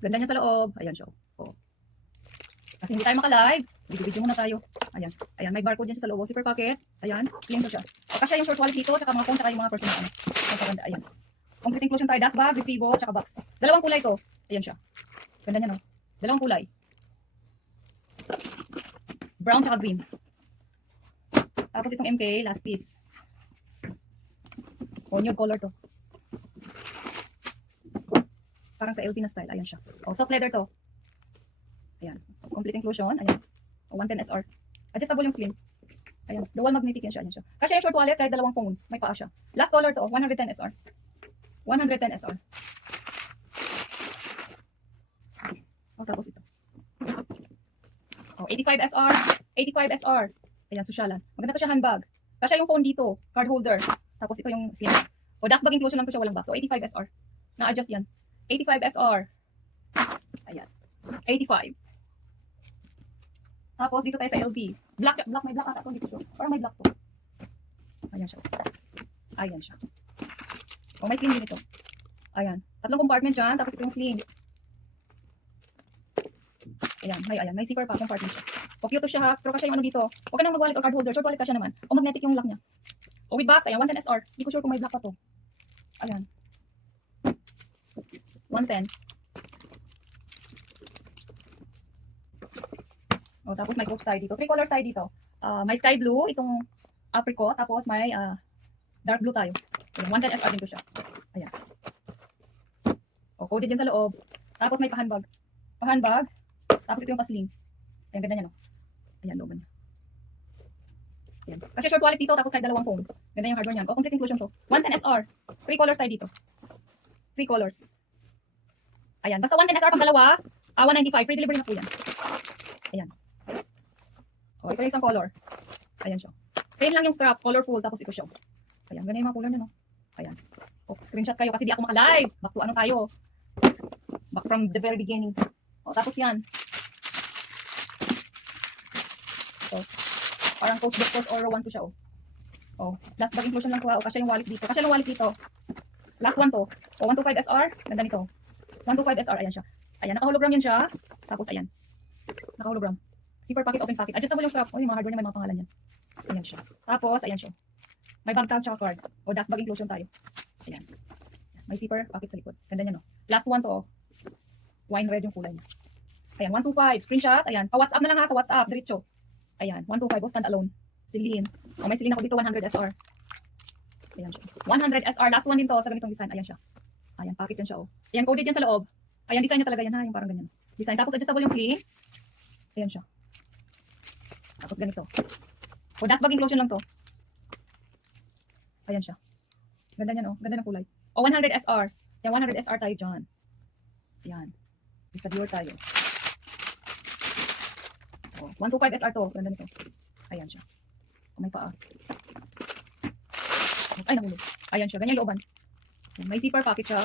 Ganda niya sa loob. Ayan siya. Oh. Kasi hindi tayo maka-live. Video-video muna tayo. Ayan. Ayan, may barcode yan siya sa loob. Zipper pocket. Ayan. Slim to siya. O kasi yung short wallet dito, tsaka mga phone, tsaka yung mga personal. Ano. Ayan. Complete inclusion tayo. Dust bag, resibo, tsaka box. Dalawang kulay to. Ayan siya. Ganda niya, no? Dalawang kulay. Brown tsaka green. Tapos itong MK, last piece. O, nude color to. Parang sa LP na style. Ayan siya. O, soft leather to. Ayan. Complete inclusion. Ayan. O, 110 SR. Adjustable yung slim. Ayan. Dual magnetic yan siya. Ayan siya. Kasi yung short wallet kahit dalawang phone. May paa siya. Last color to. 110 SR. 110 SR. O, tapos ito. O, 85 SR. 85 SR. Ayan, sosyalan. Maganda to siya handbag. Kasi yung phone dito. Card holder. Tapos ito yung slim. O, dust bag inclusion lang to siya. Walang box. So, 85 SR. Na-adjust yan. 85 SR. Ayan. 85. Tapos dito tayo sa LB. Black, may black ata to dito siya. Parang may black to. Ayan siya. Ayan siya. O, may sling din ito. Ayan. Tatlong compartment dyan. Tapos ito yung sling. Ayan, may zipper pa compartment siya. O, cute to siya ha. Pero kasi yung ano dito. Huwag ka nang mag-wallet or card holder. Short wallet ka siya naman. O, magnetic yung lock niya. O, with box. Ayan, 110 SR. Hindi ko sure kung may black pa to. Ayan. 110. O, tapos may coach tayo dito. 3 colors tayo dito. May sky blue, itong apricot, tapos may dark blue tayo. Ayan, 110 SR din to siya. Ayan. O, coded din sa loob. Tapos may pahandbag. Tapos ito yung pasling. Ayan, ganda niya, no? Ayan, looban niya. Ayan. Kasi short wallet dito, tapos kahit dalawang phone. Ganda yung hardware niyan. O, complete inclusion to. 110 SR. 3 colors tayo dito. 3 colors. Ayan. Basta 110 SR pag dalawa, 195. Free delivery na po yan. Ayan. O, ito yung isang color. Ayan siya. Same lang yung strap. Colorful. Tapos ito siya. Ayan. Ganyan yung mga color niya, no? Ayan. O, screenshot kayo kasi di ako maka-live. Back to ano tayo. Back from the very beginning. O, tapos yan. So, parang Coach Doctors Oro 1 to siya, oh. Oh, last bag inclusion lang ko, oh, kasi yung wallet dito. Kasi yung wallet dito. Last one to. Oh, 125 SR. Ganda nito. 125 SR, ayan siya. Ayan, naka-hologram yan siya. Tapos ayan. Naka-hologram. Zipper pocket, open pocket. Adjustable yung strap. Oh, yung mga hardware niya may mga pangalan yan. Ayan siya. Tapos, ayan siya. May bag tag tsaka card. O, dust bag inclusion tayo. Ayan. May zipper pocket sa likod. Ganda niya, no? Last one to, oh. Wine red yung kulay niya. Ayan, 125. Screenshot. Ayan. Pa-WhatsApp na lang ha, sa WhatsApp. Diretso. Ayan, 125. Oh, stand alone. Silin. Oh, may silin ako dito, 100 SR. Ayan siya. 100 SR. Last one din to sa ganitong design. Ayan siya. Ayan, pocket yan siya, oh. Ayan, coded yan sa loob. Ayan, design niya talaga yan ha, yung parang ganyan. Design. Tapos adjustable yung sling. Ayan siya. Tapos ganito. O, dust bag inclusion lang to. Ayan siya. Ganda niyan, oh. Ganda ng kulay. O, 100 SR. Ayan, 100 SR tayo dyan. Ayan. Isa viewer tayo. O, 125 SR to. Ganda nito. Ayan siya. O, may paa. Ay, nahulog. Ayan siya. Ganyan looban. Ayan, may zipper pocket siya.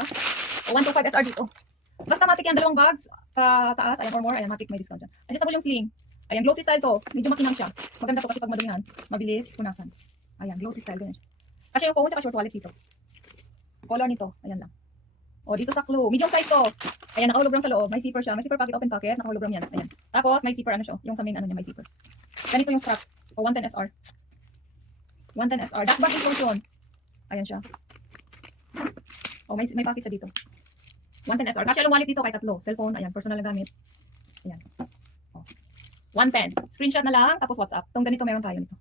O, 125 SR dito. Basta matik yan. Dalawang bags. Taas. Ayan, or more. Ayan, matik. May discount dyan. Adjustable yung sling. Ayan, glossy style to. Medyo makinang siya. Maganda to kasi pag madumihan, mabilis punasan. Ayan, glossy style. Ganyan siya. Kasi yung phone, tsaka short wallet dito. Color nito. Ayan lang. O, dito sa clue. Medium size to. Ayan, naka-hologram sa loob. May zipper siya. May zipper pocket, open pocket. Naka-hologram yan. Ayan. Tapos, may zipper, ano siya. Yung sa main, ano niya, may zipper. Ganito yung strap. O, 110 SR. 110 SR. Dust bag inclusion. Ayan siya. O, may pocket siya dito. 110 SR. Kasi yung wallet dito, kahit tatlo. Cellphone, ayan. Personal na gamit. Ayan. O. 110. Screenshot na lang. Tapos, WhatsApp. Itong ganito, meron tayo nito.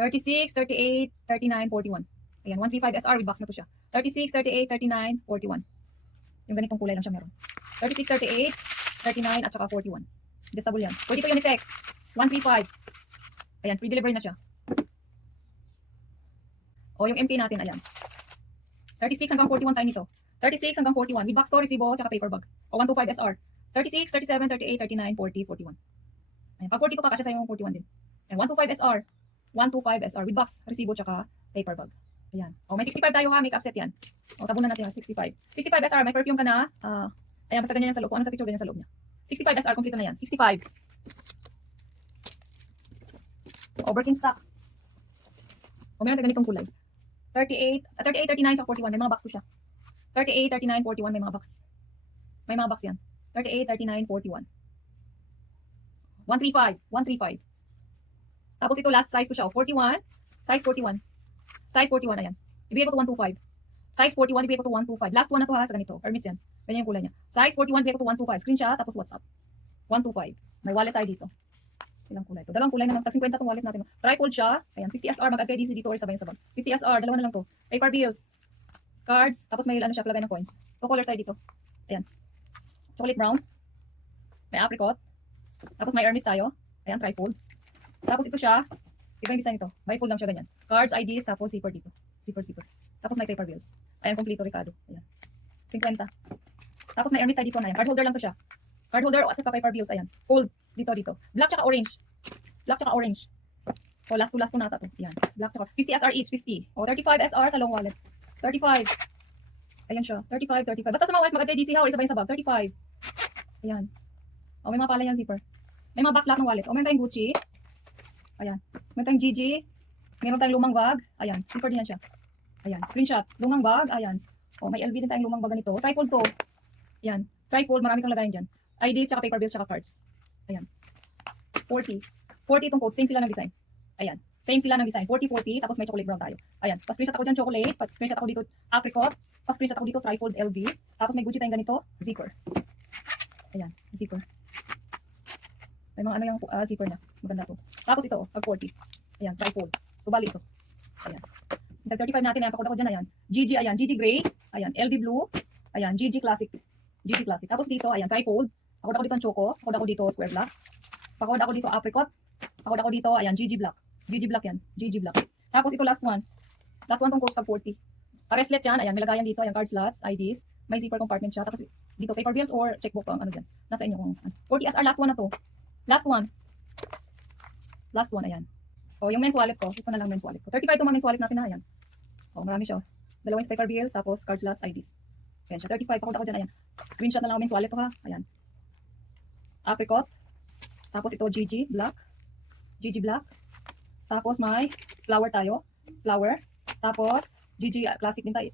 36, 38, 39, 41. Ayan, 135 SR with box na to siya. 36, 38, 39, 41. Yung ganitong kulay lang siya meron. 36, 38, 39, at saka 41. Adjustable yan. Pwede po unisex. 135. Ayan, free delivery na siya. O, yung MK natin, ayan. 36 hanggang 41 tayo nito. 36 hanggang 41. With box to, resibo, at saka paper bag. O, 125 SR. 36, 37, 38, 39, 40, 41. Ayan, pag 42 pa, kasi sa'yo yung 41 din. Ayan, 125 SR. 125 SR. With box, resibo, at saka paper bag. Ayan. O, may 65 tayo ha, makeup set yan. O, tabunan natin ha, 65. 65 SR, may perfume ka na. Ayan, basta ganyan yan sa loob. Kung ano sa picture, ganyan sa loob niya. 65 SR, complete na yan. 65. O, Birkenstock. O, meron tayo ganitong kulay. 38, 39, 41. May mga box to siya. 38, 39, 41, may mga box. May mga box yan. 38, 39, 41. 135, 135. Tapos ito last size ko siya, 41, size 41. Size 41, ayan. Ibigay ko to 125. Size 41, ibigay ko to 125. Last one na to ha, sa ganito. Hermes yan. Ganyan yung kulay niya. Size 41, ibigay ko to 125. Screenshot, tapos WhatsApp. 125. May wallet tayo dito. Ilang kulay to? Dalawang kulay na lang. Tapos 50 tong wallet natin. Trifold siya. Ayan, 50 SR. Mag-add kayo DC dito or sabay-sabay. 50 SR, dalawa na lang to. Paper bills. Cards. Tapos may ano siya, palagay ng coins. 2 colors tayo dito. Ayan. Chocolate brown. May apricot. Tapos may Hermes tayo. Ayan, trifold. Tapos ito siya. Iba yung design ito. Bifold lang siya ganyan. Cards, IDs, tapos zipper dito. Zipper. Tapos may paper bills. Ayan, kompleto Ricardo. Ayan. 50. Tapos may Hermes tayo dito na yan. Card holder lang to siya. Card holder at paper bills. Ayan. Fold. Dito. Black tsaka orange. O, last to nata to. Ayan. Black tsaka. 50 SR each. 50. O, 35 SR sa long wallet. 35. Ayan siya. 35. Basta sa mga wallet, mag-add DC ha or sabay sa bag. 35. Ayan. O, may mga pala yan zipper. May mga box lock ng wallet. O, meron tayong Gucci. Ayan. Meron tayong GG. Meron tayong lumang bag. Ayan. Zipper din yan siya. Ayan. Screenshot. Lumang bag. Ayan. O, may LV din tayong lumang bag ganito. Trifold to. Ayan. Trifold. Marami kang lagayin dyan. IDs, tsaka paper bills, tsaka cards. Ayan. 40. 40 itong code. Same sila ng design. Ayan. Same sila ng design. 40. Tapos may chocolate brown tayo. Ayan. Pa-screenshot ako dyan chocolate. Pa-screenshot ako dito apricot. Pa-screenshot ako dito trifold LV. Tapos may Gucci tayong ganito. Zipper. Ayan. Zipper. May mga ano yung zipper niya. Maganda to. Tapos ito, pag 40. Ayan. Trifold. So, bali ito. Ayan. Tag 35 natin. Ayan. Pakod ako dyan. Ayan. GG. Ayan. GG gray. Ayan. LV blue. Ayan. GG classic. Tapos dito. Ayan. Trifold. Pakod ako dito ang choco. Pakod ako dito square black. Pakod ako dito apricot. Pakod ako dito. Ayan. GG black. GG black yan. GG black. Tapos ito last one. Last one tong codes tag 40. Reslet yan. Ayan. May lagayan dito. Ayan. Card slots. IDs. May zipper compartment siya. Tapos dito paper bills or checkbook. Ano dyan. Nasa inyo kung 40 SR. Last one na to. Last one. Ayan. O, yung men's wallet ko. Ito na lang men's wallet ko. 35 itong mga men's wallet natin na. Ayan. O, marami siya. Dalawang paper bills. Tapos card slots. IDs. Ayan siya. 35. Pakot ako dyan. Ayan. Screenshot na lang ang men's wallet ko ha. Ayan. Apricot. Tapos ito GG black. Tapos may flower tayo. Flower. Tapos GG classic din tayo.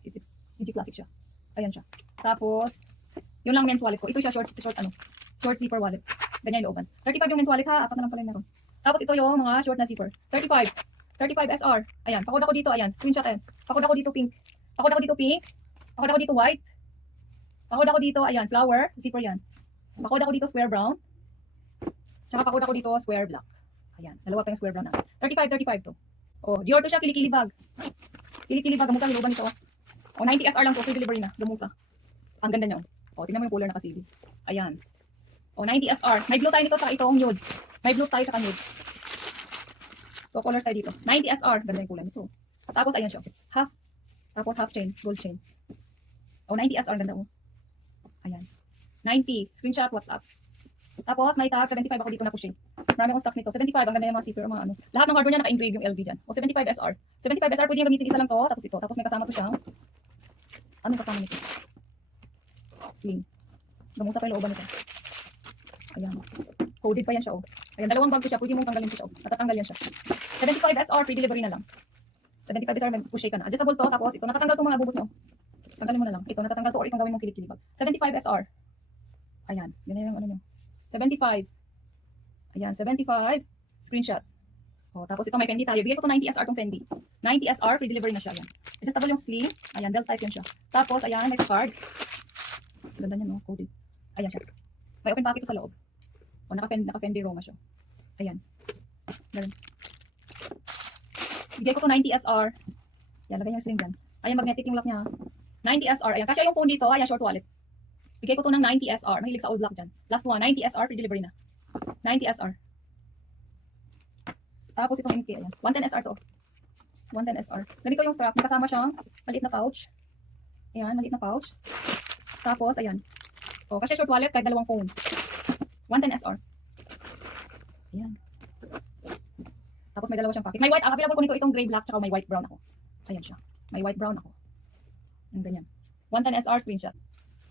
GG classic siya. Ayan siya. Tapos yun lang men's wallet ko. Ito siya short zipper wallet. Ganyan yung looban. 35 yung men's wallet ha. Apat na lang pala yung meron. Tapos ito yung mga short na zipper. 35 SR. Ayan. Pakod ako dito. Ayan. Screenshot ayan. Pakod ako dito pink. Pakod ako dito white. Pakod ako dito. Ayan. Flower. Zipper yan. Pakod ako dito square brown. Tsaka pakod ako dito square black. Ayan. Dalawa pa yung square brown na. 35 to. O, Dior to siya. Kilikili bag. Gamusa. Hiluban ito. O, 90 SR lang to. Free delivery na. Gamusa. Ang ganda niya. O, tingnan mo yung color na kasili. Ayan. O, 90 SR. May blue tayo nito. Tsaka itong nude. May blue tayo tsaka nude. So, colors tayo dito. 90 SR. Ganda yung kulay nito. Tapos, ayan siya. Half. Tapos, half chain. Gold chain. O, 90 SR. Ganda o. Ayan. 90. Screenshot. WhatsApp. Tapos, may tag. 75 ako dito na pushing. Marami akong stocks nito. 75. Ang ganda yung mga zipper. Mga ano. Lahat ng hardware niya naka-engrave yung LV dyan. O, 75 SR. 75 SR. Pwede yung gamitin isa lang to. Tapos ito. Tapos may kasama to siyang. Anong kasama nito? Sling. Gamusa pa yung looban nito. Ayan. Coded pa yan siya, oh. Ayan, dalawang bag ko siya. Pwede mong tanggalin ko siya, oh. Natatanggal yan siya. 75 SR, free delivery na lang. 75 SR, push ka na. Adjustable to, tapos ito, natatanggal to mga bubot nyo. Tanggalin mo na lang. Ito, natatanggal to, or itong gawin mong kilikili bag. 75 SR. Ayan, yun yung ano nyo. 75. Ayan, 75. Screenshot. O, tapos ito, may Fendi tayo. Bigay ko to 90 SR tong Fendi. 90 SR, free delivery na siya. Ayan. Adjustable yung sling. Ayan, belt type yan siya. Tapos, ayan, may card. Ganda niya, no? Coded. Ayan siya. May open pocket to sa loob. O, naka-Fendi Roma siya. Ayan. Ganun. Bigay ko to 90 SR. Ayan, lagay niya yung sling dyan. Ayan, magnetic yung lock niya. 90 SR. Ayan, kasya yung phone dito. Ayan, short wallet. Bigay ko to ng 90 SR. Mahilig sa old lock dyan. Last one, 90 SR, free delivery na. 90 SR. Tapos itong MK, ayan. 110 SR to. 110 SR. Ganito yung strap. May kasama siyang maliit na pouch. Ayan, maliit na pouch. Tapos, ayan. O, kasya short wallet kahit dalawang phone. 110 SR. Ayan. Tapos may dalawa siyang pocket. May white, available ko nito itong gray black, tsaka may white brown ako. Ayan siya. May white brown ako. Yung ganyan. 110 SR screenshot.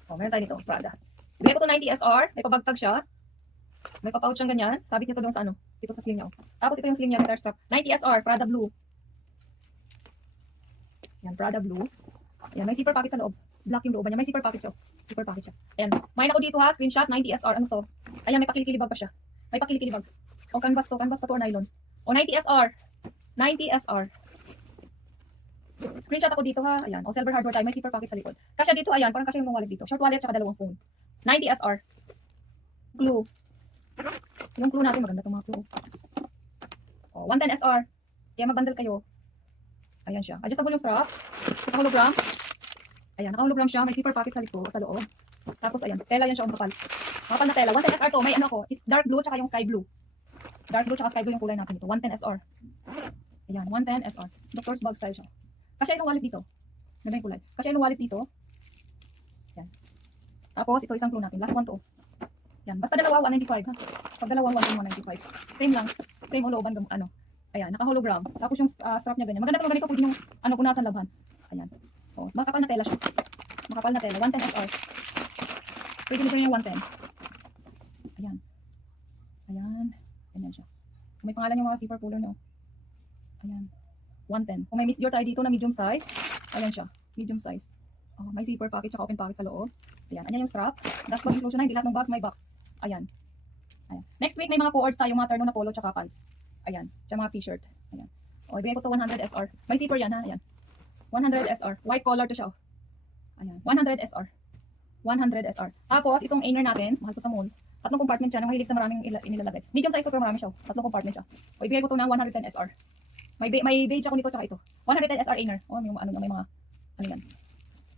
O, meron tayo nito. Prada. Bigay ko to 90 SR. May pabagtag siya. May papouch siyang ganyan. Sabit niyo to doon sa ano. Dito sa sling niya. Tapos ito yung sling niya. Guitar strap. 90 SR. Prada blue. Yan. Prada blue. Yan. May zipper pocket sa loob. Black yung looban niya. May zipper pocket siya. Super package siya. Ayan. May ako dito ha, screenshot, 90 SR. Ano to? Ayan, may pakilikilibag pa siya. May pakilikilibag. O canvas to or nylon. O 90 SR. 90 SR. Screenshot ako dito ha. Ayan. O silver hardware tayo. May zipper pocket sa likod. Kasya dito, ayan. Parang kasya yung wallet dito. Short wallet tsaka dalawang phone. 90 SR. Glue. Yung glue natin, maganda itong mga glue. O, 110 SR. Kaya magbundle kayo. Ayan siya. Adjustable yung strap. Naka-hologram. Ayan, naka-hologram siya. May zipper pocket sa likod, sa loob. Tapos ayan, tela yan siya, makapal. Makapal na tela. 110 SR to. May ano ko, is dark blue tsaka yung sky blue. Dark blue tsaka sky blue yung kulay natin ito. 110 SR. Ayan, 110 SR. Doctor's bag style siya. Kasya yung wallet dito. Ganda yung kulay. Kasya yung wallet dito. Ayan. Tapos ito isang clue natin. Last one to. Ayan, basta dalawa 195 ha. Pag dalawa 195. Same lang. Same o looban ano. Ayan, naka-hologram. Tapos yung strap niya ganyan. Maganda pag ganito, pwede yung ano, punasan labhan. Ayan. Oh, makapal na tela siya. Makapal na tela. 110 SR. Pwede nito yung 110. Ayan. Ayan. Ganyan siya. Kung may pangalan yung mga zipper puller nyo. Ayan. 110. Kung may Miss Dior tayo dito na medium size. Ayan siya. Medium size. Oh, may zipper pocket tsaka open pocket sa loob. Ayan. Ayan yung strap. Dust bag inclusion na. Hindi lahat ng box may box. Ayan. Ayan. Next week may mga co-ords tayo. Mga terno na polo tsaka pants. Ayan. Tsaka mga t-shirt. Ayan. O, ibigay ko to 100 SR. May zipper yan ha. Ayan. 100 SR. White collar to siya. Ayan. 100 SR. 100 SR. Tapos, itong inner natin, mahal ko sa mall. Tatlong compartment siya. Nang mahilig sa maraming inilalagay. Medium size to pero marami siya. Tatlong compartment siya. O, ibigay ko to ng 110 SR. May beige ako nito tsaka ito. 110 SR inner. O, may ano niya. May mga, ano yan.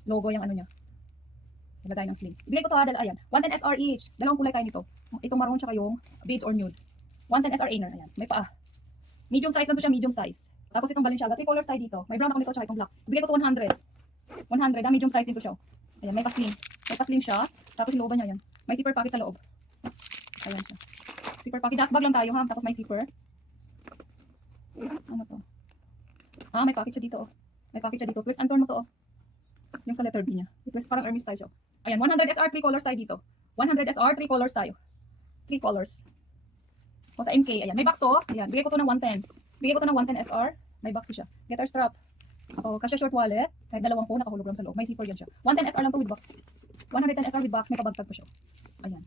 Logo yung ano niya. Ilagay ng sling. Ibigay ko to ha. Ayan. 110 SR each. Dalawang kulay tayo nito. Itong maroon tsaka yung beige or nude. 110 SR inner. Ayan. May paa. Medium size lang to siya. Medium size. Tapos itong Balenciaga, 3 colors tayo dito. May brown ako nito tsaka itong black. Ibigay ko to 100. 100, medium size din to siya. Ayan, may pasling. May pasling siya. Tapos yung looban niya, ayan. May zipper pocket sa loob. Ayan siya. Zipper pocket. Dust bag lang tayo ha. Tapos may zipper. Ano to? Ah, may pocket siya dito oh. May pocket siya dito. Twist and turn mo to oh. Yung sa letter B niya. Twist parang Hermes style siya. Ayan, 100 SR, 3 colors tayo dito. 100 SR, 3 colors tayo. 3 colors. O sa MK, ayan. May box to. Ayan, bigay ko to ng 110. Bigay ko to ng 110 SR. May box to siya. Getter strap. O, kasya short wallet. Kahit dalawang phone, nakahologram sa loob. May zipper yan siya. 110 SR lang to with box. 110 SR with box. May pabagtag pa siya. Ayan.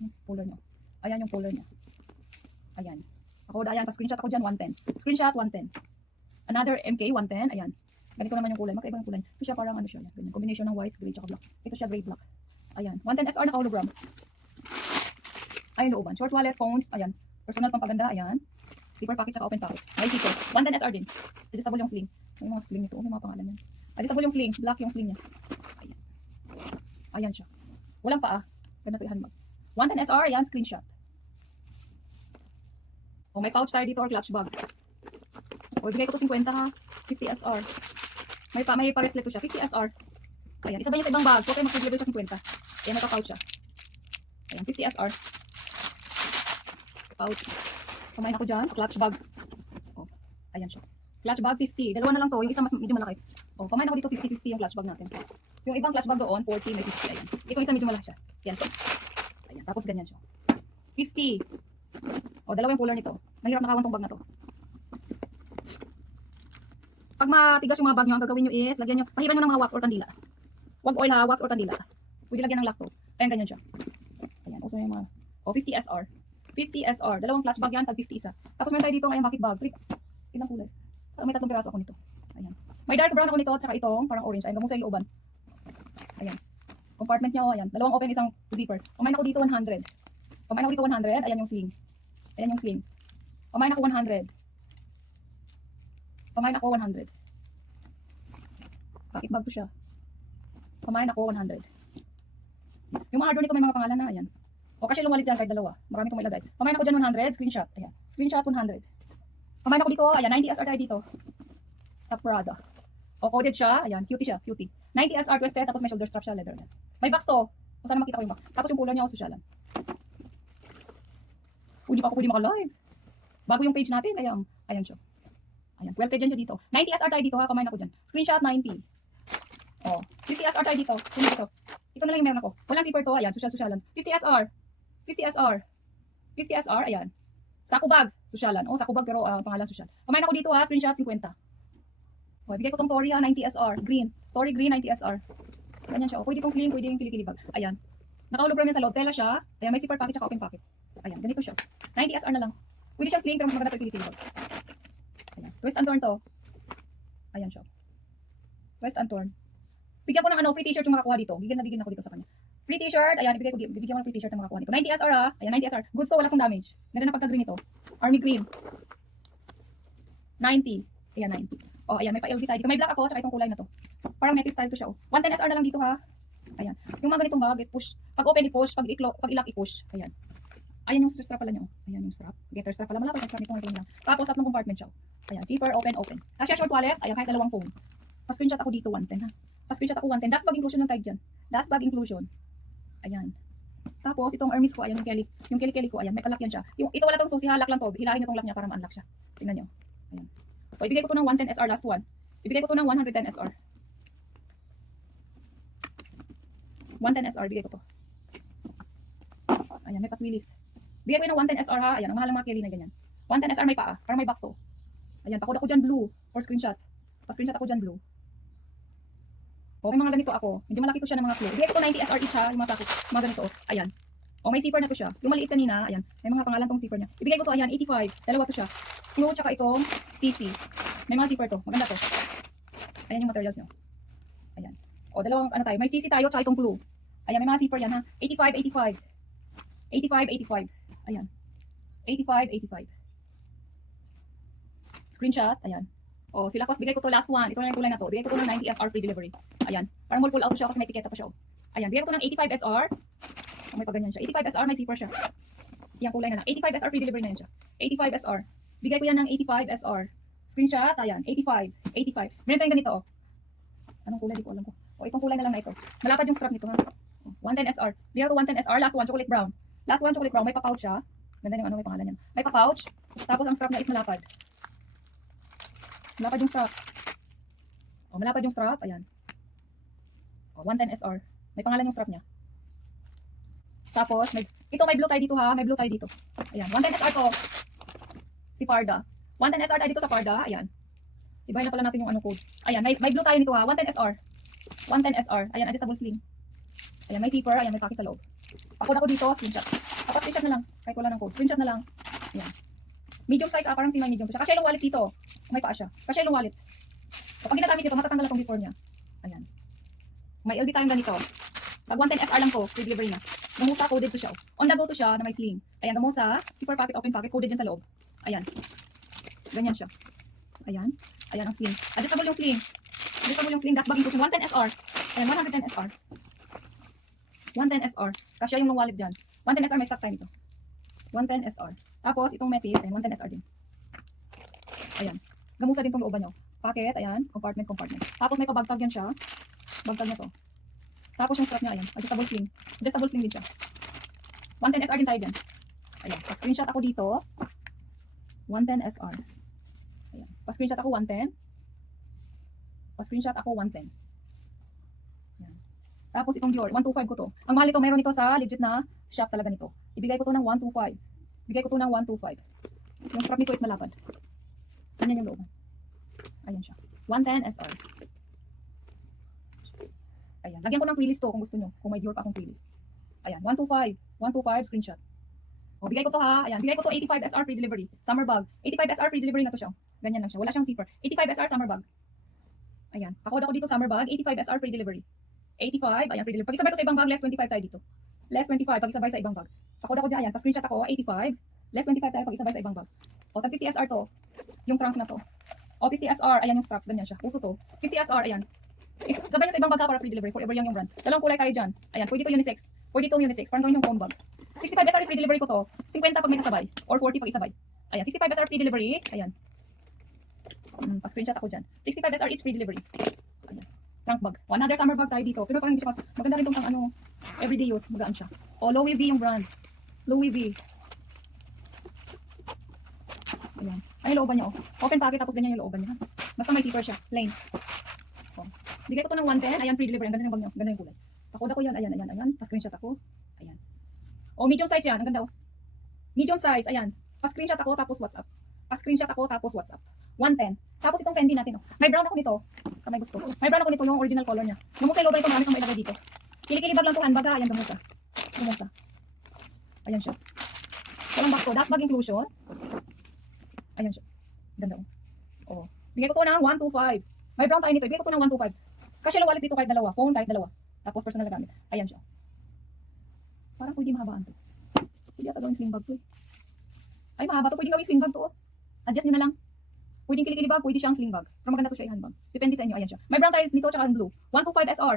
Yung puller niya. Ayan yung puller niya. Ayan. Ako, ayan. Pa-screenshot ako dyan, 110. Screenshot, 110. Another MK, 110. Ayan. Ganito naman yung kulay. Magkaiba yung kulay. Ito siya parang ano siya. Ganyan. Combination ng white, gray, tsaka black. Ito siya gray, black. Ayan. 110 SR nakahologram. Ayan looban. Short wallet, phones. Ayan. Personal pampaganda. Ayan. Zipper pocket tsaka open pocket. May zipper. 110 SR din. Adjustable yung sling. May mga sling nito. May mga pangalan yan. Adjustable yung sling. Black yung sling niya. Ayan. Ayan siya. Walang paa. Ganito yung handbag. 110 SR. Ayan. Screenshot. O, may pouch tayo dito or clutch bag. O, ibigay ko to 50 ha. 50 SR. May pareslet to siya. 50 SR. Ayan. Isa ba niya sa ibang bag? So, kayo mag-deliver sa 50. Ayan. May pa-pouch siya. Ayan. 50 SR. Pouch. Kumain ako dyan, clutch bag. Oh, ayan siya. Clutch bag 50. Dalawa na lang to, yung isa mas medyo malaki. Oh, kumain ako dito 50-50 yung clutch bag natin. Yung ibang clutch bag doon, 40, may 50. Ayan. Ito isa medyo malaki siya. Yan to. Ayan, tapos ganyan siya. 50. Oh, dalawa yung puller nito. Mahirap nakawan tong bag na to. Pag matigas yung mga bag nyo, ang gagawin nyo is, lagyan nyo, pahiran nyo ng mga wax or kandila. Wag oil ha, wax or kandila. Pwede lagyan ng lacto. Ayan, ganyan siya. Ayan, also yung mga, oh, 50 SR. 50 SR. Dalawang clutch bag yan, tag 50 isa. Tapos meron tayo dito ngayong bucket bag. Ilang kulay? May 3 piraso ako nito. Ayan. May dark brown ako nito, at saka itong parang orange. Ayan, gamong sa ilooban. Ayan. Compartment niya, oh, ayan. Dalawang open, isang zipper. Kumain ako dito 100. Kumain ako dito 100. Ayan yung sling. Ayan yung sling. Kumain ako 100. Kumain ako 100. Bucket bag to siya. Kumain ako 100. Yung mga hardware nito may mga pangalan na, ayan. O kasi lumalit yan kahit dalawa. Marami itong mailagay. Pamain ako dyan 100. Screenshot. Ayan. Screenshot 100. Pamain ako dito. Ayan. 90 SR tayo dito. Sa Prada. O coded siya. Ayan. Cutie siya. Cutie. 90 SR twisted. Tapos may shoulder strap siya. Leather. Ayan. May box to. O sana makita ko yung box. Tapos yung puller niya o sosyalan. Hindi pa ako pwede maka-live. Bago yung page natin. Ayan. Ayan siya. Ayan. Welted dyan siya dito. 90 SR tayo dito ha. Pamain ako dyan. Screenshot 90. O. 50 SR tayo dito. Ito na lang yung meron ako. Walang zipper to. Ayan. Sosyalan. 50 SR. 50 SR. 50 SR, ayan. Saku bag, sosyalan. Oh, saku bag pero pangalan sosyal. Kumain ako dito ha, screenshot 50. Okay, bigay ko tong Tory ha, 90 SR, green. Tory green, 90 SR. Ganda Ganyan siya. O, pwede itong sling, pwede yung kilikili bag. Ayan. Naka-hologram yan sa loob. Tela siya. Ayan, may zipper pocket tsaka open pocket. Ayan, ganito siya. 90 SR na lang. Pwede siyang sling, pero mas maganda ito kilikili bag. Ayan. Twist and turn to. Ayan siya. Twist and turn. Bigyan ko ng free t-shirt yung makakuha dito. Gigil na ako dito sa kanya. Free t-shirt. Ayan, bibigyan ko ng free t-shirt yung makakuha dito. 90 SR ha. Ayan, 90 SR. Goods to, wala akong damage. Ganda na pagka-green ito. Army green. 90. Ayan, 90. O, ayan, may pa-LV tayo dito. May black ako, tsaka itong kulay na to. Parang metal style to siya, oh. 110 SR na lang dito, ha. Ayan. Yung mga ganitong bag, push. Pag open, i-push. Pag ilak, i-push. Ayan. Ayan yung strap pala niya, oh. Ayan yung strap. Getter strap pala. Malapit yung strap nito lang. Tapos, tatlong compartment siya, oh. Ayan, zipper, open. Kasya short wallet. Ayan, kahit dalawang phone. Pa-screenshot ako dito, 110, ha. Pa-screenshot ako, 110. Dust bag inclusion lang tayo dyan. Dust bag inclusion. Ayan. Tapos, itong Hermes ko, ayan, yung Kelly ko, ayan, may kalak yan siya. Ito wala tong susi, halak lang to. Hilahin nyo tong lock niya para ma-unlock siya. Tingnan nyo. Ayan. O, ibigay ko to ng 110 SR, last one. Ibigay ko to ng 110 SR. 110 SR, bigay ko to. Ayan, may patwilis. Bigay ko yun ng 110 SR ha. Ayan, ang mahal ng mga Kelly na ganyan. 110 SR may paa, parang may box to. Ayan, pakod ako dyan blue, for screenshot. Pa-screenshot ako dyan blue. O, may mga ganito ako. Medyo malaki to siya ng mga clue. Bigay ko to 90 SR each ha, yung mga sakit. Mga ganito, ayan. O, may zipper na to siya. Yung maliit kanina, ayan. May mga pangalan tong zipper niya. Ibigay ko to, ayan, 85. Dalawa to siya. Clue, tsaka itong CC. May mga zipper to. Maganda to. Ayan yung materials nyo. Ayan. O, dalawang ano tayo. May CC tayo, tsaka itong clue. Ayan, may mga zipper yan ha. 85. Ayan. 85. Screenshot. Ayan. O, sila Kos, bigay ko to last one. Ito na yung kulay na to. Bigay ko to ng 90 SR free delivery. Ayan. Parang pull out siya kasi may etiketa pa siya. Ayan. Bigay ko to ng 85 SR. O, may paganyan siya. 85 SR, may zipper siya. Yung kulay na lang. 85 SR free delivery na yan siya. 85 SR. Bigay ko yan ng 85 SR. Screenshot. Ayan. 85. Meron tayong ganito. Oh. Anong kulay? Di ko alam ko. O, itong kulay na lang na ito. Malapad yung strap nito. Ha? 110 SR. Bigay ko 110 SR. Last one, chocolate brown. Last one, chocolate brown. May pa-pouch siya. Ganda yung ano, may pangalan yan. May pa-pouch. Tapos ang strap niya is malapad. Malapad yung strap. O, malapad yung strap. Ayan. O, 110 SR. May pangalan yung strap niya. Tapos, may blue tayo dito ha. May blue tayo dito. Ayan. 110 SR to. Si Parda. 110 SR tayo dito sa Parda. Ayan. Ibahin na pala natin yung ano code. Ayan. May blue tayo nito ha. 110 SR. 110 SR. Ayan. Adjustable sling. Ayan. May zipper. Ayan. May pocket sa loob. Pakod ako dito. Screenshot. Tapos screenshot na lang. Kahit wala ng code. Screenshot na lang. Ayan. Medium size. Parang si medium siya. Kasi yung wallet dito. May paa siya. Kasi yung wallet. Kapag ginagamit ito, matatanggal na itong before niya. Ayan. May LD tayong ganito. Pag 110 SR lang to, free delivery na. Gamusa, coded to siya. On the go to siya na may sling. Ayan, gamusa, zipper pocket, open pocket, coded yan sa loob. Ayan. Ganyan siya. Ayan. Ayan ang sling. Adjustable yung sling. Adjustable yung sling. Gas bag inclusion. 110 SR. Ayan, 110 SR. 110 SR. Kasya yung wallet dyan. 110 SR, may stock time ito. 110 SR. Tapos, itong metis, ayan, 110 SR din. Ayan. Gamusa din itong looban nyo. Pocket, ayan, compartment. Tapos may pabagtag yan siya. Bagtag niya to. Tapos yung strap niya, ayan, adjustable sling. Adjustable sling din siya. 110 SR din tayo dyan. Ayan, pa-screenshot ako dito. 110 SR. Ayan, pa-screenshot ako 110. Pa-screenshot ako 110. Ayan. Tapos itong Dior, 125 ko to. Ang mahal nito, meron nito sa legit na shop talaga nito. Ibigay ko to ng 125. Bigay ko to ng 125. Yung strap nito is malapad. Ganyan yung loob. Ayan siya. 110 SR. Ayan. Lagyan ko ng quilis to kung gusto nyo. Kung may Dior pa akong quilis. Ayan. 125. 125 screenshot. O, bigay ko to ha. Ayan. Bigay ko to 85 SR free delivery. Summer bag. 85 SR free delivery na to siya. Ganyan lang siya. Wala siyang zipper. 85 SR summer bag. Ayan. Pakod ako dito summer bag. 85 SR free delivery. 85. Ayan. Free delivery. Pag-isabay ko sa ibang bag, less 25 tayo dito. Less 25. Pag-isabay sa ibang bag. Pakod ako dyan. Ayan. Pa-screenshot ako. 85. Less 25 tayo pag-isabay sa ibang bag. O, tag 50 SR to. Yung trunk na to. O, 50 SR. Ayan yung strap. Ganyan siya. Puso to. 50 SR. Ayan. Sabay na sa ibang bag para free delivery. Forever yung brand. Dalawang kulay tayo dyan. Ayan. Pwede to unisex. Pwede itong unisex. Parang gawin yung phone bag. 65 SR free delivery ko to. 50 pag may kasabay. Or 40 pag isabay. Ayan. 65 SR free delivery. Ayan. Pa-screenshot ako dyan. 65 SR each free delivery. Ayan. Trunk bag. Another summer bag tayo dito. Pero parang hindi siya maganda rin itong pang ano, everyday use. Magaan siya. O, Louis V yung brand. Louis V. Ayan. Ay, looban niya, oh. Open pocket, tapos ganyan yung looban niya. Basta may zipper siya. Plain. Oh. Bigay ko to ng 110. Ayan, free delivery. Ang ganda ng bag niya. Ganda yung kulay. Pakoda ko yan. Ayan. Pa-screenshot ako. Ayan. Oh, medium size yan. Ang ganda, oh. Medium size. Ayan. Pa-screenshot ako, tapos WhatsApp. Pa-screenshot ako, tapos WhatsApp. 110. Tapos itong Fendi natin, oh. May brown ako nito. Baka may gusto. May brown ako nito, yung original color niya. Dumusa yung logo nito, marami kang mailagay dito. Kilikilibag lang to handbag ha. Ayan, dumusa. Dumusa. Ayan siya. Walang box to. Dust bag inclusion. Ayan siya. Ganda oh. Oh. Bigay ko to ng 125. May brown tayo nito. Bigay ko to ng 125. Kasi yung wallet dito kahit dalawa. Phone kahit dalawa. Tapos personal na gamit. Ayan siya. Parang pwede mahabaan to. Pwede ata gawing sling bag to eh. Ay mahaba to. Pwede gawing sling bag to oh. Adjust nyo na lang. Pwedeng kilikili bag, pwede siyang sling bag. Pero maganda to siya i-handbag. Depende sa inyo. Ayan siya. May brown tayo nito tsaka blue. 125 SR.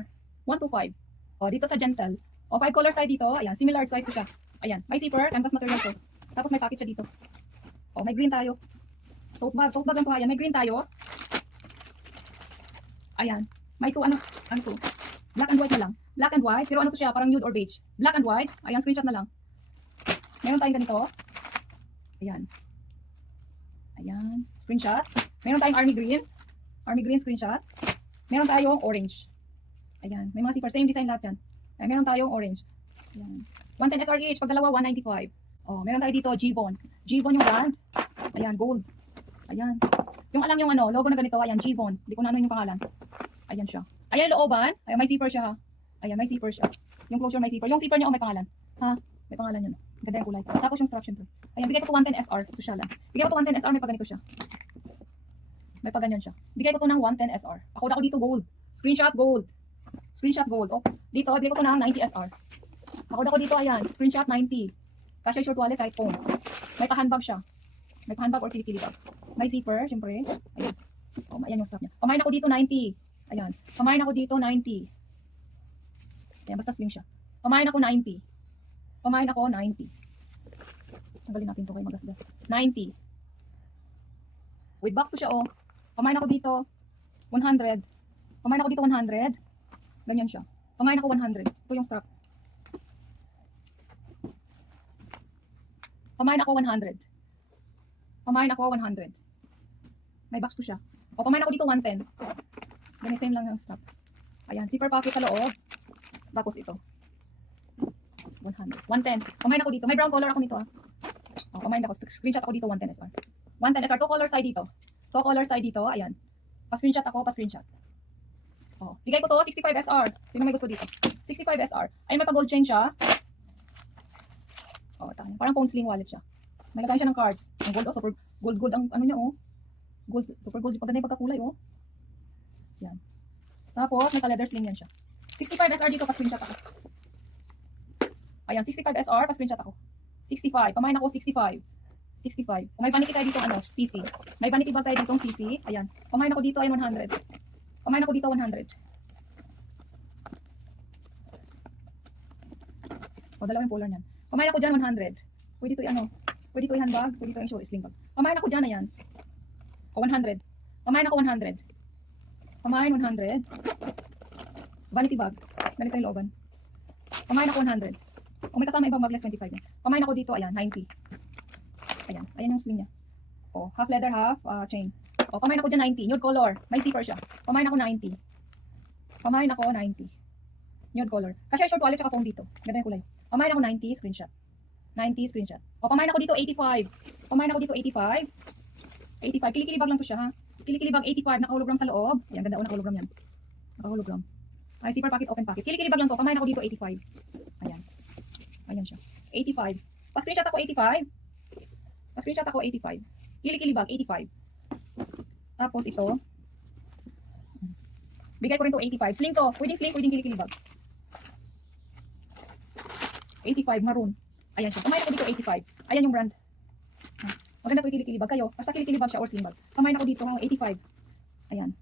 125. O, dito sa gentle. O, 5 colors tayo dito. Ayan, similar size to siya. Ayan, may zipper, canvas material to. Tapos may pocket siya dito. O, may green tayo. Tote bag lang to. Ayan, may green tayo. Ayan, may to, ano to? Black and white na lang. Black and white, pero ano to siya, parang nude or beige. Black and white. Ayan, screenshot na lang. Meron tayong ganito. Ayan. Ayan, screenshot. Meron tayong army green. Army green screenshot. Meron tayong orange. Ayan, may mga zipper. Same design lahat yan. Ayan, meron tayong orange. Ayan. 110 SRH, pag dalawa, 195. Oh, meron tayo dito, Gvon. Gvon yung brand. Ayan, gold. Ayan. Yung alam yung ano, logo na ganito, ayan, Gvon. Hindi ko na ano yung pangalan. Ayan siya. Ayan yung looban. Ayan, may zipper siya ha. Ayan, may zipper siya. Yung closure may zipper. Yung zipper niya, oh, may pangalan. Ha? May pangalan yun. Ganda yung kulay. Tapos yung instruction to. Ayan, bigay ko to 110 SR. Sosyalan. Bigay ko to 110 SR, may paganito siya. May paganyan siya. Bigay ko to ng 110 SR. Ako dito gold. Screenshot gold. Screenshot gold. Oh, dito, bigay ko to ng 90 SR. Ako dito, ayan. Screenshot 90. Kasi short wallet kahit phone. May pa-handbag siya. May pa-handbag or kilikili bag. May zipper, syempre. Ayan. Oh, ayan yung stuff niya. Pamain ako dito 90. Ayan. Pamain ako dito 90. Ayan, basta slim siya. Pamain ako 90. Pamain ako 90. Tanggalin natin to kay magasgas. 90. With box to siya oh. Pamain ako dito 100. Pamain ako dito 100. Ganyan siya. Pamain ako 100. Ito yung strap. Pamain ako 100. Pamain ako 100. May box to siya. O pamain ako dito 110. Ganyan same lang yung strap. Ayan, zipper pocket sa loob. Tapos ito. 100. 110. Pamain ako dito. May brown color ako nito ah. O, pamain ako. Screenshot ako dito 110 SR. 110 SR. 2 colors tayo dito. 2 colors tayo dito. Ayan. Pa-screenshot ako. Pa-screenshot. O, bigay ko to 65 SR. Sino may gusto dito? 65 SR. Ayun, may pa-gold chain siya. O, tayo. Parang phone sling wallet siya. May lagay siya ng cards. Ang gold. Oh, super gold ang ano niya oh. Gold. Super gold. Paganda yung pagkakulay oh. Yan. Tapos, may ka-leather sling yan siya. 65 SR dito. Pa-screenshot ako. Ayan, 65 SR, pa-screenshot ako. 65, pamain ako 65. 65. Kung may vanity tayo dito, ano, CC. May vanity bag tayo dito, CC. Ayan, pamain ako dito, ayan, 100. Pamain ako dito, 100. O, dalawang polar niyan. Pamain ako dyan, 100. Pwede ito, ano, pwede ito i-handbag, pwede ito i-show sling bag. Pamain ako dyan, ayan. O, 100. Pamain ako 100. Pamain 100. Vanity bag. Ganito yung looban. Pamain ako 100. Kung may kasama ibang bag, less 25 yan. Pamain ako dito, ayan, 90. Ayan, ayan yung sling niya. O, half leather, half chain. O, pamain ako dyan, 90. Nude color. May zipper siya. Pamain ako 90. Pamain ako 90. Nude color. Kasi short wallet tsaka phone dito. Ganda yung kulay. Pamain ako 90, screenshot. 90, screenshot. O, pamain ako dito, 85. Pamain ako dito, 85. 85. Kilikilibag lang to siya, ha. Kilikilibag, 85. Nakahologram sa loob. Ayan, ganda o, nakahologram yan. Nakahologram. Ay, zipper pocket, open pocket. Kilikilibag lang to. Pamain ako dito, 85. Ayan. Ayan siya. 85. Pa-screenshot ako 85. Pa-screenshot ako 85. Kilikilibag 85. Tapos ito. Bigay ko rin to 85. Sling to. Pwedeng sling, pwedeng kilikilibag. 85 maroon. Ayan siya. Pamain ako dito 85. Ayan yung brand. Maganda to kilikilibag kayo. Basta kilikilibag siya or sling bag. Pamain ako dito 85. Ayan.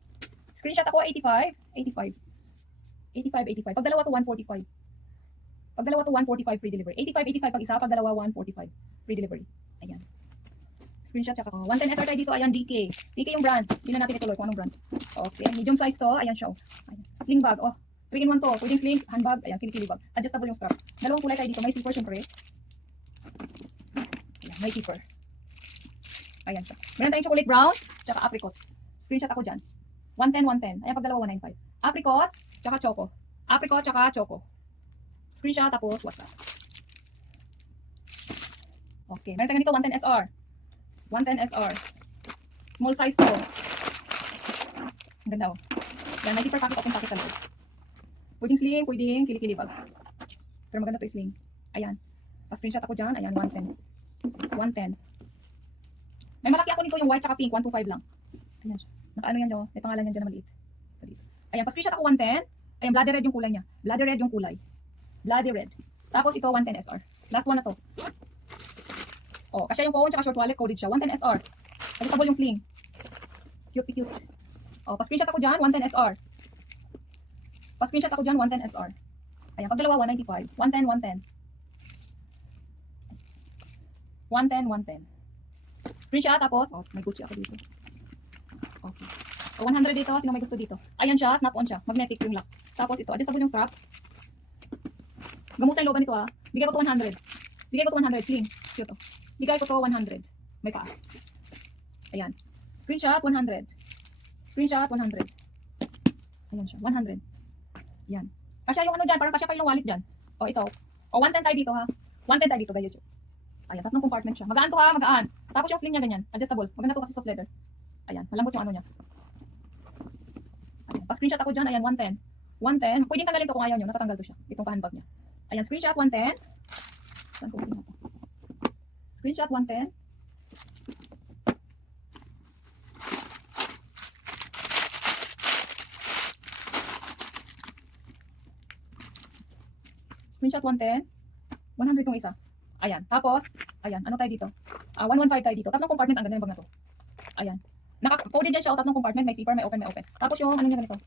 Screenshot ako 85. 85. 85. Pag dalawa to 145. Pag dalawa to 145 free delivery. 85 pag isa, pag dalawa 145 free delivery. Ayan. Screenshot siya ako. 110 SR tayo dito, ayan DK. DK yung brand. Hindi na natin ituloy kung anong brand. Okay, medium size to, ayan siya. Ayan. Sling bag, oh. 3 in 1 to. Pwedeng sling, handbag, ayan, kilikili bag. Adjustable yung strap. Dalawang kulay tayo dito, may zipper syempre. Ayan, may zipper. Ayan siya. Meron tayong chocolate brown, tsaka apricot. Screenshot ako dyan. 110. Ayan, pag dalawa 195. Apricot, tsaka choco. Apricot, tsaka choco. Screenshot tapos WhatsApp. Okay, meron tayo ganito 110 SR. 110 SR. Small size to. Ang ganda oh. Yan, may zipper pocket, open pocket sa loob. Pwedeng sling, pwedeng kilikili bag. Pero maganda to sling. Ayan. Pa-screenshot ako dyan. Ayan, 110. 110. May malaki ako nito yung white tsaka pink, 125 lang. Ayan siya. Naka-ano yan dyan, may pangalan yan dyan na maliit. Ayan, pa-screenshot ako 110. Ayan, bloody red yung kulay niya. Bloody red yung kulay. Bloody red. Tapos ito, 110 SR. Last one na to. Oh, kasi yung phone tsaka short wallet, coded siya. 110 SR. Adjustable yung sling. Cute. Oh, pa-screenshot ako dyan, 110 SR. Pa-screenshot ako dyan, 110 SR. Ayan, pag dalawa, 195. 110. 110. Screenshot, tapos, oh, may Gucci ako dito. Okay. So, 100 dito, sino may gusto dito? Ayan siya, snap-on siya. Magnetic yung lock. Tapos ito, adjustable yung strap. Gamusa yung looban nito Bigay ko to 100. Bigay ko to 100, sling. Cute to. Bigay ko to 100. May paa. Ayan. Screenshot, 100. Screenshot, 100. Ayan siya, 100. Ayan. Kasya yung ano dyan, parang kasya pa yung wallet dyan. O, ito. O, 110 tayo dito, ha. 110 tayo dito, guys. Ayan, tatlong compartment siya. Magaan to, ha, magaan. Tapos yung sling niya ganyan, adjustable. Maganda to kasi soft leather. Ayan, malambot yung ano niya. Ayan, pa-screenshot ako dyan, ayan, 110. 110. Pwedeng tanggalin to kung ayaw nyo, natatanggal to siya. Itong handbag niya. Ayan, screenshot, 110. Saan ko na to? Screenshot, 110. Screenshot 110. 100 yung isa. Ayan. Tapos, ayan. Ano tayo dito? 115 tayo dito. Tatlong compartment ang ganda yung bag na to. Ayan. Naka-coded yan siya. Tatlong compartment. May zipper, may open. Tapos yung ano niya ganito.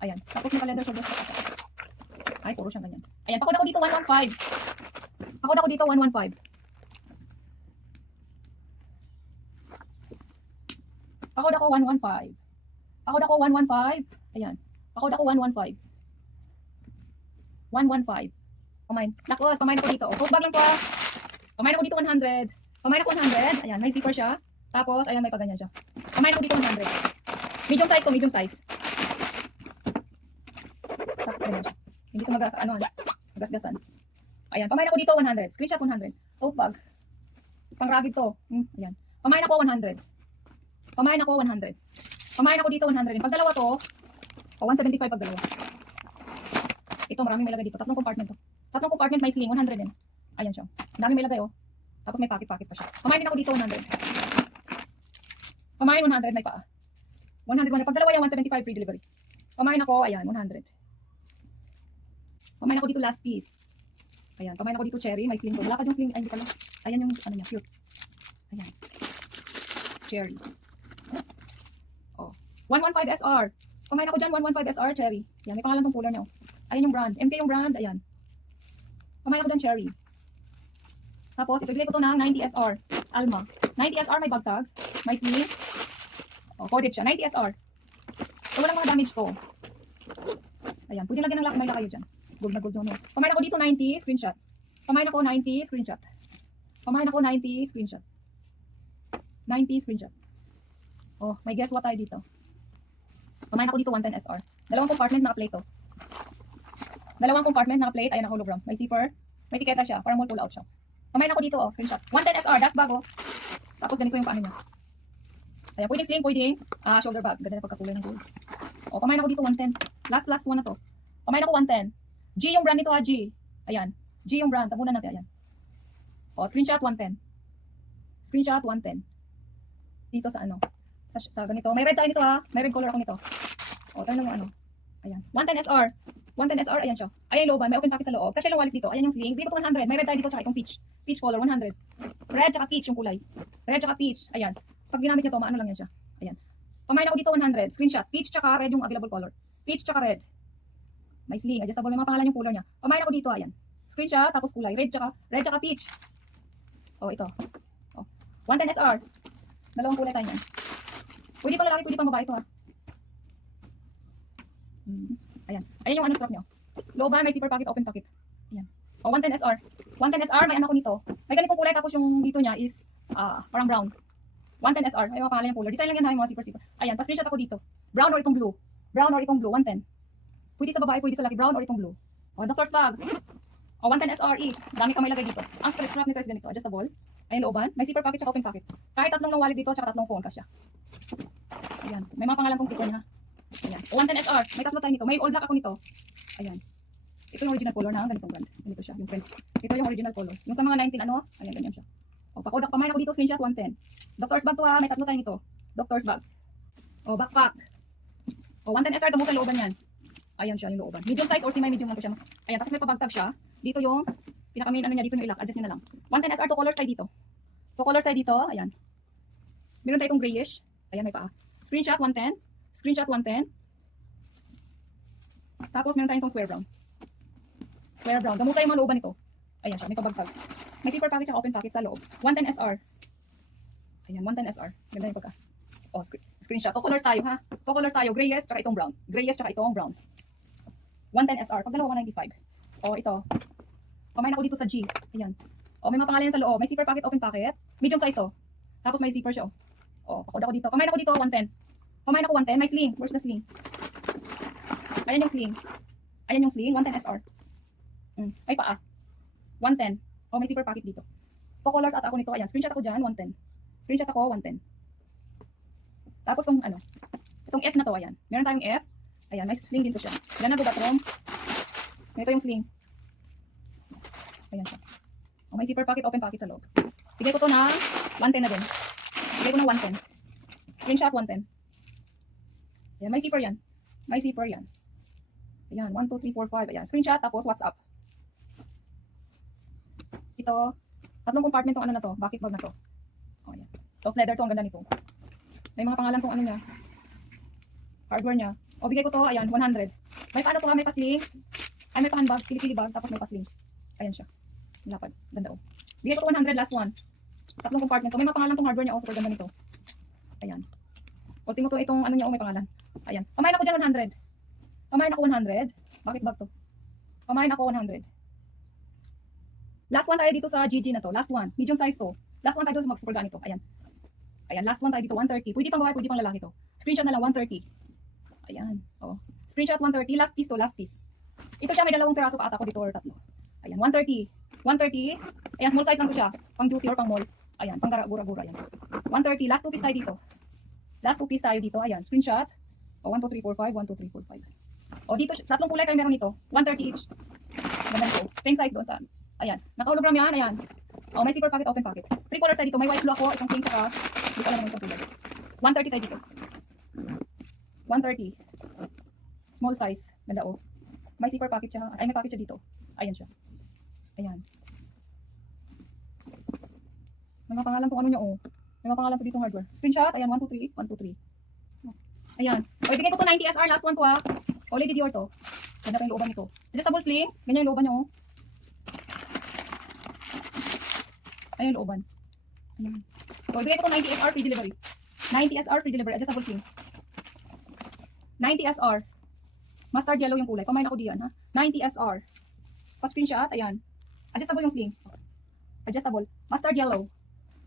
Ayan. Tapos naka-leather shoulder. Ay, puro siyang ganyan. Ayan. Pakod ako dito 115. Pakod ako dito 115. Pakod ako 115. Pakod ako 115. Ayan. Pakod ako 115. 115. Pamain. Nakos, pamain ako dito. Tote bag lang po. Pamain ako dito 100. Pamain ako 100. Ayan, may zipper siya. Tapos, ayan, may paganyan siya. Pamain ako dito 100. Medium size to, medium size. Tapos, ayan siya. Hindi ko magasgasan. Ayan, pamain ako dito 100. Screenshot 100. Tote bag. Pang rugged to. Ayan. Pamain ako 100. Pamain ako 100. Pamain ako dito 100. Pag dalawa to, 175 pag dalawa. Ito, maraming may lagay dito. Tatlong compartment to. Tatlong compartment may sling, 100 din. Ayan siya. Ang daming may lagay, oh. Tapos may pocket pa siya. Pamain din ako dito, 100. Pamain, 100, may paa. 100. Pag dalawa yan, 175 free delivery. Pamain ako, ayan, 100. Pamain ako dito, last piece. Ayan, pamain ako dito, cherry. May sling to. Wala pa yung sling. Ay, hindi pala. Ayan yung, ano niya, cute. Ayan. Cherry. Oh. 115 SR. Pamain ako dyan, 115 SR, cherry. Ayan, may pangalan tong cooler niya, oh. Ayan yung brand. MK yung brand. Ayan. Pamain ako dyan, cherry. Tapos, ibigay ko to ng 90 SR. Alma. 90 SR may bag tag. May sling. O, coded siya. 90 SR. So, walang mga damage to. Ayan. Pwede lagyan ng lock. May lock kayo dyan. Gold na gold yung ano. Pamain ako dito, 90. Screenshot. Pamain ako, 90. Screenshot. Pamain ako, 90. Screenshot. 90. Screenshot. Oh, may guess what tayo dito. Pamain ako dito, 110 SR. Dalawang compartment naka-plate to. Dalawang compartment, naka-plate, ayan ang hologram. May zipper, may tiketa siya, parang pull out siya. Pamain ako dito, oh, screenshot. 110 SR, dust bag, oh. Tapos ganito yung paano niya. Ayan, pwedeng sling, pwedeng shoulder bag. Ganda na pagkakulay ng gold. O, pamain ako dito, 110. Last one na to. Pamain ako 110. G yung brand nito, ha, G. Ayan, G yung brand. Tabunan natin, ayan. O, screenshot, 110. Screenshot, 110. Dito sa ano, sa ganito. May red tayo nito, ha. May red color ako nito. O, tayo lang yung ano. Ayan, 110 SR. 110 SR, ayan siya. Ayan yung looban, may open pocket sa loob. Kasi yung wallet dito, ayan yung sling. Dito 100, may red tayo dito, tsaka itong peach. Peach color, 100. Red tsaka peach yung kulay. Red tsaka peach, ayan. Pag ginamit nyo to, maano lang yan siya. Ayan. Pamain ako dito 100, screenshot. Peach tsaka red yung available color. Peach tsaka red. May sling, adjustable, may mga pangalan yung color niya. Pamain ako dito, ayan. Screenshot, tapos kulay. Red tsaka peach. Oh, ito. Oh. 110 SR. Dalawang kulay tayo yan. Pwede pang lalaki, pwede pang babae ito, ha. Ayan. Ayan yung ano strap nyo. Looban, may zipper pocket, open pocket. Ayan. O, 110 SR. 110 SR, may anak ko nito. May ganitong kulay, tapos yung dito niya is parang brown. 110 SR, may mga pangalan yung color. Design lang yan ha, yung mga zipper. Ayan, pa-screenshot ako dito. Brown or itong blue. Brown or itong blue, 110. Pwede sa babae, pwede sa laki. Brown or itong blue. O, doctor's bag. O, 110 SR each. Dami ka may lagay dito. Ang strap nito is ganito, adjustable. Ayan, looban. May zipper pocket, tsaka open pocket. Kahit tatlong ng wallet dito, tsaka tatlong phone, kasya. Ayan. May mga pangalan tong zipper niya. Ayan. O 110 SR. May tatlo tayo nito. May all black ako nito. Ayan. Ito yung original color na ganitong brand. Ganito siya, yung print. Ito yung original color. Yung sa mga 19 ano, ayan, ganyan siya. O, pakodak, pamain ako dito, screenshot 110. Doctor's bag to ha, may tatlo tayo nito. Doctor's bag. O, backpack. O, 110 SR, mo sa looban yan. Ayan siya, yung looban. Medium size or semi-medium lang to siya. Ayan, tapos may pabagtag siya. Dito yung, pinaka-main ano niya, dito yung ilak. Adjust nyo na lang. 110 SR, 2 colors tayo dito. 2 colors tayo dito, ayan. Meron tayo itong grayish. Ayan, may paa. Screenshot 110. Screenshot 110. Tapos meron tayong itong square brown. Square brown. Gamusay yung mga looban nito. Ayan siya, may pabagtag. May zipper packet at open packet sa loob. 110 SR. Ayan, 110 SR. Ganda yung pagka. Oh, screenshot. 2 colors tayo ha. 2 colors tayo. Grayish, tsaka itong brown. Grayish, tsaka itong brown. 110 SR. Pag dalawa, 195. Oh, ito. Pamain ako dito sa G. Ayan. Oh, may mga pangalan sa loob. May zipper packet, open packet. Medium size to. Tapos may zipper siya. Oh, pakod ako dito. Pamain ako dito, 110. Pamain ako 110. May sling. Where's the sling? Ayan yung sling. Ayan yung sling. 110 SR. Ay paa. 110. Oh, may zipper packet dito. 2 colors at ako nito. Ayan. Screenshot ako dyan. 110. Screenshot ako. 110. Tapos itong ano. Itong F na to. Ayan. Meron tayong F. Ayan. May sling dito siya. Ilan na go bathroom. Ito yung sling. Ayan siya. Oh, may zipper packet. Open packet sa loob. Bigay ko to ng 110 na din. Bigay ko ng 110. Screenshot 110. Ayan. May zipper yan. May zipper yan. Ayan. 1, 2, 3, 4, 5. Ayan. Screenshot. Tapos WhatsApp. Ito, tatlong compartment tong ano na to, bucket bag na to. Oh, ayan. Soft leather to, ang ganda nito. May mga pangalan tong ano niya. Hardware niya. O, bigay ko to, ayan, 100. May paano to ha, may pasling. Ay, may pa-handbag, pili-pili bag, tapos may pasling. Ayan siya. Lapad, ganda oh. Bigay ko to 100, last one. Tatlong compartment to. May mga pangalan tong hardware niya, oh, super ganda nito. Ayan. O, tingnan to itong ano niya, oh, may pangalan. Ayan. Pamain ako dyan 100. Pamain ako 100. Bucket bag to. Pamain ako 100. Last one tayo dito sa GG na to. Last one. Medium size to. Last one tayo dito sa mag-super ganito. Ayan. Ayan. Last one tayo dito. 130. Pwede pang babae, pwede pang lalaki to. Screenshot na lang. 130. Ayan. Oh. Screenshot 130. Last piece to. Last piece. Ito siya. May dalawang piraso pa ata ko dito or tatlo. Ayan. 130. 130. Ayan. Small size lang to siya. Pang duty or pang mall. Ayan. Pang gura-gura. Ayan. 130. Last two piece tayo dito. Last two piece tayo dito. Ayan. Screenshot. Oh, 1, 2, 3, 4, 5. 1, 2, 3, 4, 5. Oh, dito. Tatlong kulay tayo meron nito. 130 each. Ganda nito. Same size doon sa ayan. Naka-hologram yan. Ayan. Oh, may zipper packet, open pocket. 3 colors tayo dito. May white blue ako. Itong pink saka. Dito alam naman isang kulay. 130 tayo dito. 130. Small size. Ganda oh. May zipper packet siya. Ay, may packet siya dito. Ayan siya. Ayan. May mga pangalan tong ano niya oh. May mga pangalan to dito hardware. Screenshot. Ayan. 1, 2, 3. 1, 2, 3. Ayan. O, ibigay ko to 90 SR. Last one to ah. O, Lady Dior to. Ganda pa yung looban nito. Adjustable sling. Ganyan yung looban niya oh. Ayan yung looban. Ayan. So, ibigay ko itong 90 SR free delivery. 90 SR free delivery. Adjustable sling. 90 SR. Mustard yellow yung kulay. Pamain ako diyan ha. 90 SR. Pa-screenshot. Ayan. Adjustable yung sling. Adjustable. Mustard yellow.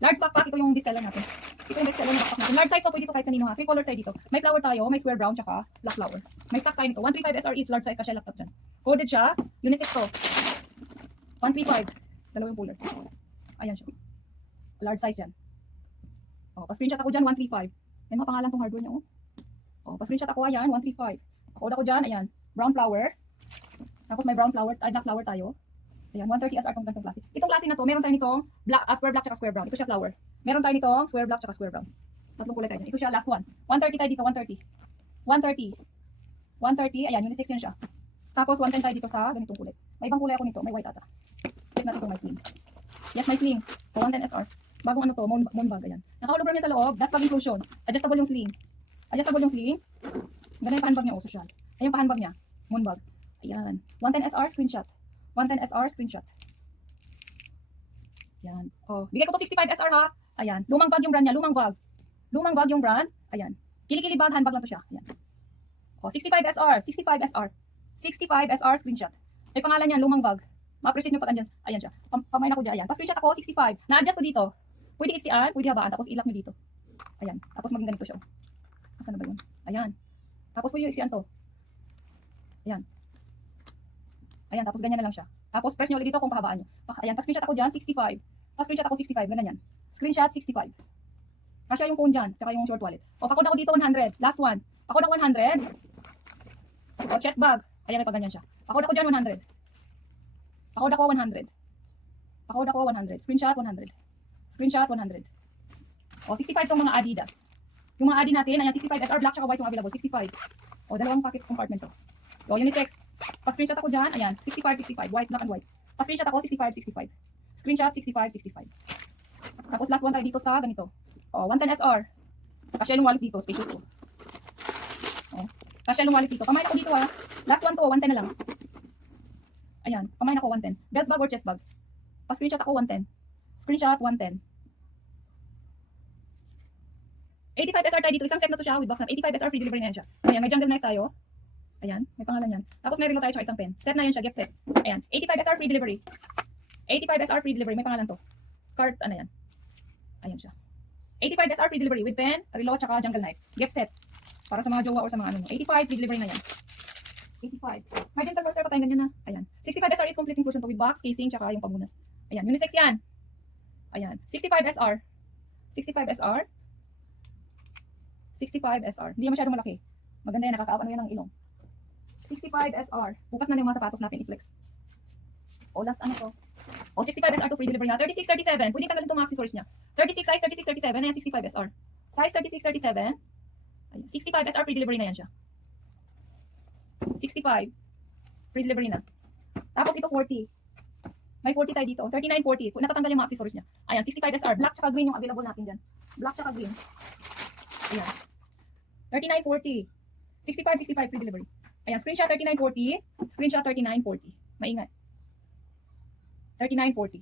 Large backpack. Ito yung bestseller natin. Ito yung bestseller na backpack natin. Large size to. Pwede ito kahit kanino ha. 3 colors tayo dito. May flower tayo. May square brown. Tsaka black flower. May stock tayo nito. 135 SR each. Large size kasi laptop dyan. Coded siya. Unisex to. 135. Dalawa yung puller. Ayan siya. Large size yan. O, pa-screenshot ako dyan, 135. May mga pangalan tong hardware niya, oh. O, pa-screenshot ako, ayan, 135. Pakod ako dyan, ayan. Brown flower. Tapos may brown flower, black flower tayo. Ayan, 130 SR tong ganitong klase. Itong klase na to, meron tayo nitong black, square black, tsaka square brown. Ito siya flower. Meron tayo nitong square black, tsaka square brown. Tatlong kulay tayo dyan. Ito siya, last one. 130 tayo dito, 130. 130. 130, ayan, unisex yun siya. Tapos 110 tayo dito sa ganitong kulay. May ibang kulay ako nito, may white ata. Check natin kung may sling. Yes, may sling. So, 110 SR. Bagong ano to, moon bag, ayan. Naka-hologram yan sa loob, dust bag inclusion. Adjustable yung sling. Adjustable yung sling. Ganun yung pahandbag niya, oh, social. Ayan yung pahandbag niya, moon bag. Ayan. 110 SR, screenshot. 110 SR, screenshot. Ayan. Oh, bigay ko to 65 SR ha. Ayan. Lumang bag yung brand niya, lumang bag. Lumang bag yung brand. Ayan. Kili-kili bag, handbag lang to siya. Ayan. Oh, 65 SR, 65 SR. 65 SR, screenshot. May pangalan niyan, lumang bag. Ma-appreciate nyo pag andyan. Ayan siya. Pamain ako dyan. Ayan. Pa-screenshot ako, 65. Na-adjust ko dito. Pwede iksian, pwede habaan. Tapos ilak nyo dito. Ayan. Tapos maging ganito siya. Asan na ba yun? Ayan. Tapos pwede iksian to. Ayan. Ayan. Tapos ganyan na lang siya. Tapos press nyo ulit dito kung pahabaan nyo. Ayan. Pa-screenshot ako dyan, 65. Pa-screenshot ako, 65. Ganyan yan. Screenshot, 65. Kasya yung phone dyan. Tsaka yung short wallet. O, pakod ako dito, 100. Last one. Pakoda ko 100. O, chest bag. Ayan, may paganyan siya. Pakoda ko dyan 100. Pakoda ko 100. Pakoda ko 100. Screenshot 100. Screenshot 100. O, 65 tong mga Adidas. Yung mga Adi natin, ayan, 65 SR black tsaka white yung available. 65. O, dalawang pocket compartment to. O, unisex. Pa-screenshot ako dyan. Ayan, 65, 65. White, black and white. Pa-screenshot ako, 65, 65. Screenshot, 65, 65. Tapos last one tayo dito sa ganito. O, 110 SR. Kasya yung wallet dito, spacious to. O, kasya yung wallet dito. Pamain ako dito ha. Last one to, 110 na lang. Ayan, pamain ako 110. Belt bag or chest bag? Pa-screenshot ako 110. Screenshot 110. 85 SR tayo dito. Isang set na to siya with box na. 85 SR free delivery na yan siya. Ayan, may jungle knife tayo. Ayan, may pangalan yan. Tapos may relo tayo tsaka isang pen. Set na yan siya, get set. Ayan, 85 SR free delivery. 85 SR free delivery. May pangalan to. Cart, ano yan? Ayan siya. 85 SR free delivery with pen, relo tsaka jungle knife. Get set. Para sa mga jowa or sa mga ano. 85 free delivery na yan. 85. May dental monster pa tayong ganyan na. Ayan. 65 SR is complete inclusion to with box, casing, tsaka yung pamunas. Ayan, unisex yan. Ayan. 65 SR. 65 SR. 65 SR. Hindi yan masyadong malaki. Maganda yan, nakakaap ano yan ng ilong. 65 SR. Bukas na yung mga sapatos natin, i-flex. O, last ano to? O, 65 SR to free delivery na. 36, 37. Pwede tanggalin itong mga accessories niya. 36 size, 36, 37. Ayan, 65 SR. Size 36, 37. Ayan, 65 SR free delivery na yan siya. 65. Free delivery na. Tapos ito 40. May 40 tayo dito. 39, 40. Natatanggal yung mga accessories niya. Ayan, 65 SR. Black tsaka green yung available natin dyan. Black tsaka green. Ayan. 39, 40. 65, 65 free delivery. Ayan, screenshot 39, 40. Screenshot 39, 40. Maingat. 39, 40.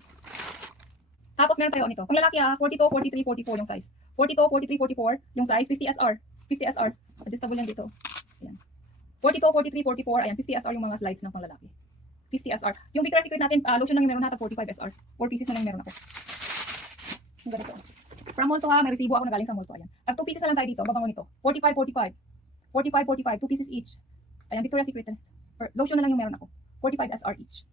Tapos meron tayo nito. Kung lalaki 42, 43, 44 yung size. 42, 43, 44 yung size. 50 SR. 50 SR. Adjustable yan dito. Ayan. 42, 43, 44. Ayan, 50 SR yung mga slides ng panglalaki. 50 SR. Yung Victoria's Secret natin, lotion lang yung meron natin, 45 SR. 4 pieces na lang yung meron ako. Yung ganito. From mall to ha, may resibo ako na galing sa mall to. Ayan. At 2 pieces na lang tayo dito, babango nito. 45, 45. 45, 45. 2 pieces each. Ayan, Victoria's Secret. Lotion na lang yung meron ako. 45 SR each.